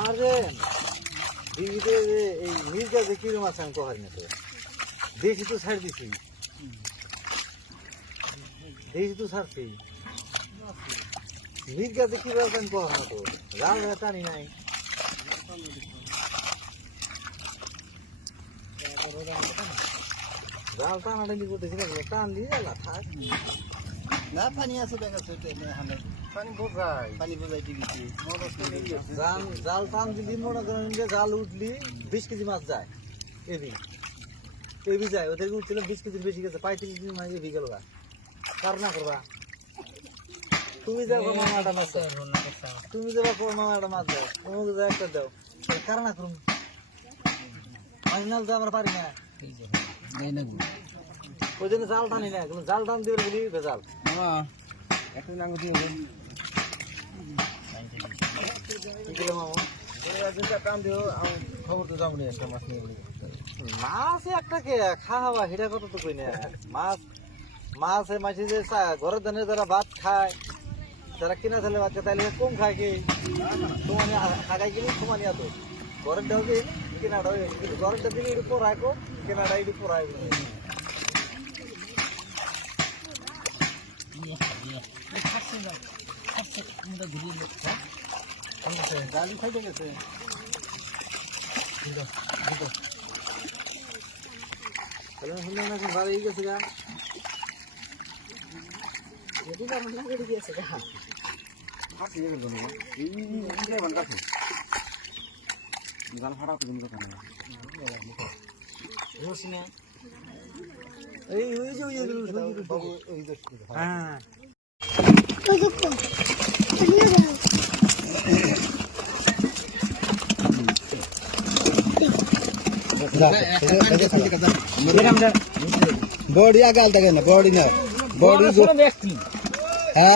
আরে যে এই মির্জা কিরম আছে আমি কহার মতো দেশি তো ছাড় দিছি। দেশি তো ছাড়ছি কিরম আছে আমি কহার জাল হয়ে টানি নাই। জাল টানাটা নিয়ে করতেছি না, টান দিয়ে না, পানি আছে হানে পানি বোঝাই পানি বোঝাইতে গেছি। জাল জাল টান দিলি মনে করেন যে জাল উঠলি বিশ কেজি মাছ যায় এবি এবি যায় ওদেরকে উঠছিল বিশ কেজির বেশি গেছে পঁয়ত্রিশ কেজি মাছ এবি গেল কার না করবা? তুমি যা করো মামা মাছ তুমি যে বা করো মাছ দাও তোমাকে যা একটা দাও। কার না করুন ফাইনাল তো আমরা পারি না। ওই জন্য জাল টানি না জাল টান দিবে বলি জাল একটা নাঙ্গ দিয়ে দেন কি করলে মামা কাম দিও আমি খবর তো যাব একটা মাছ নিয়ে মাছ একটা কে? খাওয়া সেটা কথা তো কই না। মাছ মাছ এই মাছি যে চা- ঘরের ধানে যারা ভাত খায়, যারা কিনা থালে বাচ্চা তাহলে কম খায় কি? তোমার খাগাই গেলে তোমার নিয়ে তো ঘরের দাও কি কেনাটা হয়ে গেছে। কিন্তু ঘরেরটা দিলে একটু পড়ায় কো কেনাটা একটু পড়ায় গাড়ি খাইতে গেছে তাহলে শুনলাম না এখন বাড়ি গেছে গা ফাঁসি গেল না এই এই যাবেন কাছে জাল ফাটা তো কিন্তু কেন বুঝছি না। এই ওই যে ওই যে ওই যে- বাবু এই যে হ্যাঁ। बॉडी आगाल तक ना बॉडी ना बॉडी जो हाँ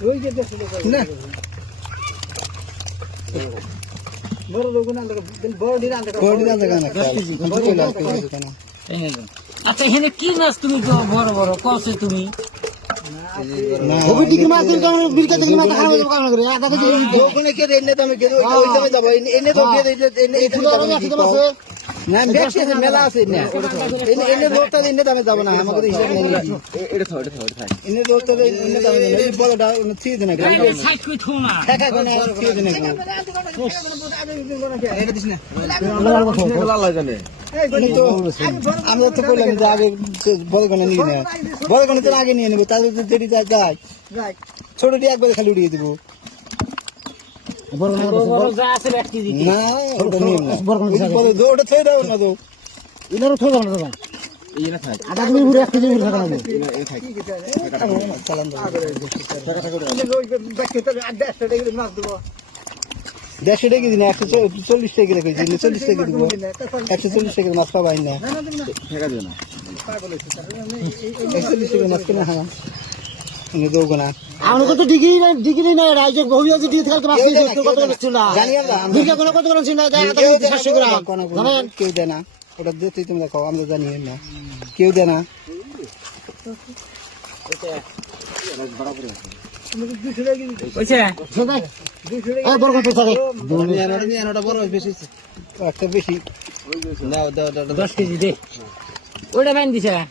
না বড়ি দাম দেখা না বুঝতে লাগবে কেন আচ্ছা এখানে কি মাছ তুমি তো বড় বড় কষে তুমি ওই দিকে মাছ দিকে আমরা বিলকে দিকে মাছ খাওয়া যাবে কারণ করে আদা কেজি দোকানে কে এনে দামে কে ওই ওই যাব এনে তো কে এনে এনে দামে না মেলা আছে না। এনে এনে লোকটা এনে দামে যাব না আমাকে হিসাব নেই। এটা থাও এটা থাও এটা এনে লোকটা এনে দামে যাব এই বড়টা দেনা কে সাইড করে থো না টাকা কোন দেনা এটা দিছ না উনি তো আমরা তো বললাম যে আগে বড় কোনে নিয়ে না বড় তো আগে নিয়ে নেবে তাহলে তো দেরি যায় যায়। ছোটটি একবার খালি উড়িয়ে দিব। বড় বড় বড় যা আছে এক কেজি না না। যে বড় দো ওটা থই দাও না দো ইনারও থো যাবে না আদা তুমি পুরো এক কেজি পুরো থাকা লাগবে। দেড়শো টাকা দিন একশো চল্লিশ টাকা রেখেছি চল্লিশ টাকা দিব একশো চল্লিশ টাকা মাছ পাবাই না। একচল্লিশ টাকা মাছ কিনা হ্যাঁ না। আমরা কত ডিগ্রি ডিগ্রি না রাইজক বহু আছে ডিগ্রি থাকতে মাছ কেউ দেয় দিয়েছে না, কত কেউ দেয় না। ছিল না? জানি আমরা, আমরা- কত করে ছিল না আদা কেউ কেজি দেয় না, 700 গ্রাম। কোনো কোনো জানেন? কেউ দেয় না। ওটা দিতেই তুমি দেখো আমরা জানি না। কেউ দেয় না। বুঝছে সেটাই এই বড় কত থাকে। একটা বেশি। দাও দাও দাও দাও। দশ কেজি দে। দিছে।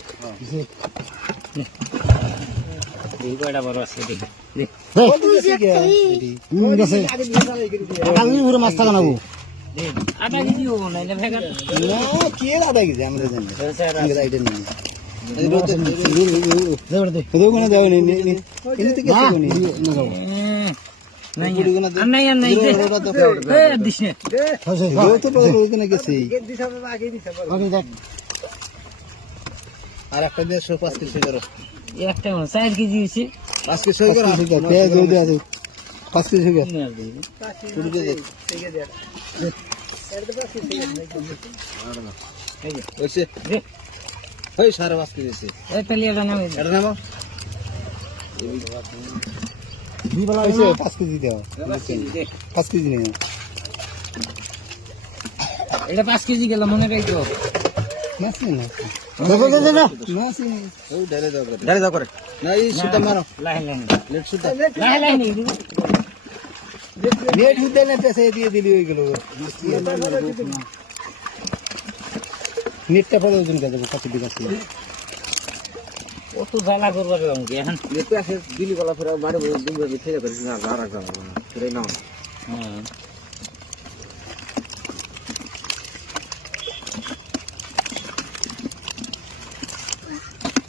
আর একটা দিয়ে পাঁচ করো একটা হলো, চার কেজি হয়েছে। পাঁচ কেজি করো পেঁয়াজ দিয়ে দাও পাঁচ কেজি করো শুরু করে দে। ওইসে দে। ওই সাড়ে পাঁচ কেজি আছে এই পেলে এটা নামে। এটা নামো পাঁচ কেজি দাও পাঁচ কেজি নেই। এটা পাঁচ কেজি গেল মনে রাখো মাছ না? না না লেট সুতা। লাহে লাহে নিয়ে দিবি। নেট হুদে না পেছে দিয়ে দিলি ওই গুলো নেটটা পরে ওজন কাজ কত দিন কত জ্বালা করবার অঙ্কে এখন নেটে আছে দিলি গলা ফেরা মারে দুমবে ফেরে না রাখা ফেরে নাও। হ্যাঁ। মেলা এই যে মিছে নিতে আছে ওরা চাইলো দি দিছ না করে ইস আর মাছটা ধরে না মেল সাইয়ে গেল ড্রাম থেকে এক ড্রাম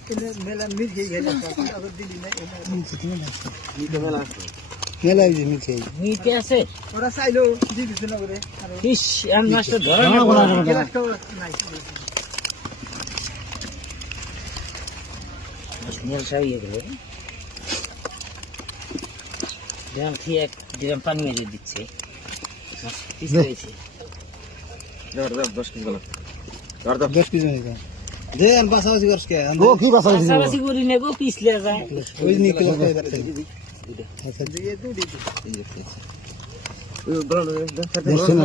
পানি মেরে দিচ্ছে। 10 কেজি 10 কেজি নিয়ে দে আর বাসাবাসি করছ কে? ও কি বাসা হয়েছে পাশাপাশি করি নেব পিছলে যায়? ওই নিকল করে আচ্ছা দিয়ে দুডি ওই বড় দেখছ না?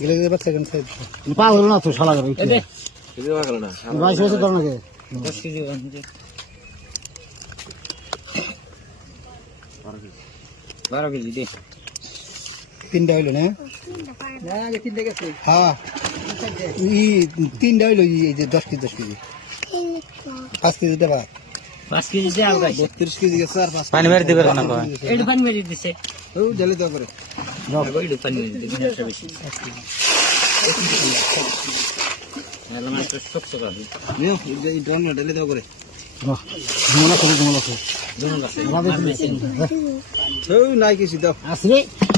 গেলে গেলে বাচ্চা কেন খাই পা হলো না তো শালা করে? এ দে। দিদি না বাইশ বছর ধর নাকি? দশ কেজি বাঁধতে বারো কেজি দে। তিনটা হইল না? হ্যাঁ ই তিনটা হইল এই যে দশ কেজি দশ কেজি। পাঁচ কেজি দেবা। পাঁচ কেজি দে আলগা বত্রিশ কেজি গেছে আর পাঁচ পানি মেরে দিবে না এটু পানি মেরে দিছে। ও দেওয়া করে। পানি বেশি। দেওয়া নাই কিছু দাও। আসলে